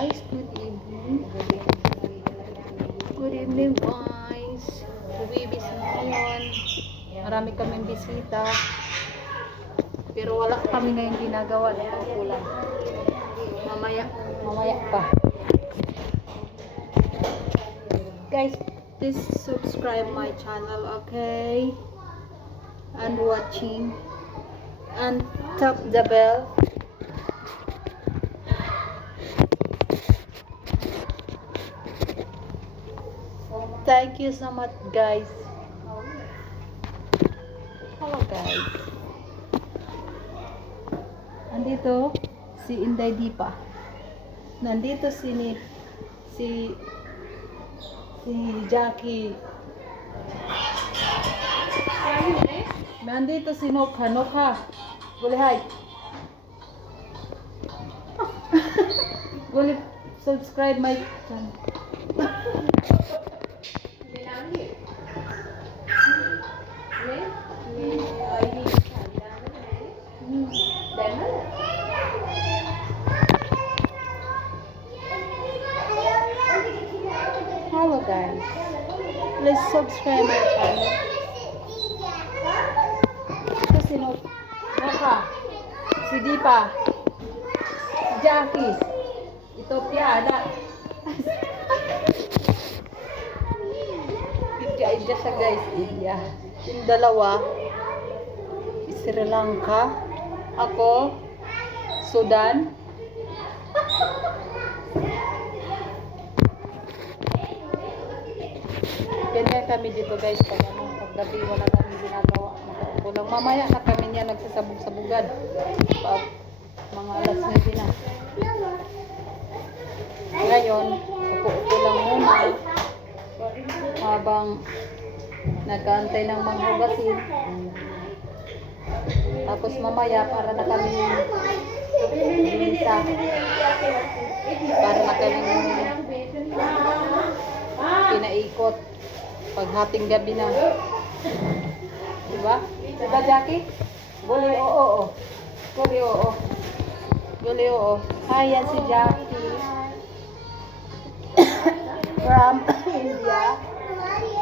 guys, good evening. Good evening guys. Bibisita ngayon. Marami kaming bisita. Pero wala kami ngayong ginagawa dahil kulang. Mamaya pa. Guys, please subscribe my channel, okay? And watching. And tap the bell. Thank you so much guys. Hello guys. Nandito si Inday Dipa. Nandito si Jackie. Nandito si Nokha. Boleh hai. Boleh subscribe my channel. Hello guys, please subscribe my channel. Ito si Nokha, si Dipa, si Jackie, Ethiopia ada. India siya guys, India. Yung dalawa, Sri Lanka, ako, Sudan. Ganyan kami dito guys, pag gabi wala kami ginagawa. Kulang mamaya na kami niya nagsasabog-sabugan. Pag mga alas 9 na. Ngayon, upo-upo lang muna habang nag-aantay ng mga hugasin. Tapos mamaya para na kami para na kami pinaikot paghating gabi na. Diba? Diba Jackie? Boleh oo. Boleh oo. Boleh oo. Hi, yan si Jackie. From India.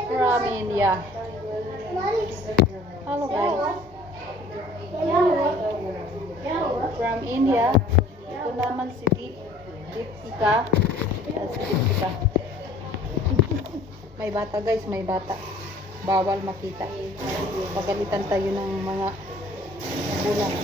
From India. Hello guys. From India. Ito naman si Dipika. Si Dipika. May bata guys, may bata. Bawal makita. Pagalitan tayo ng mga bulang.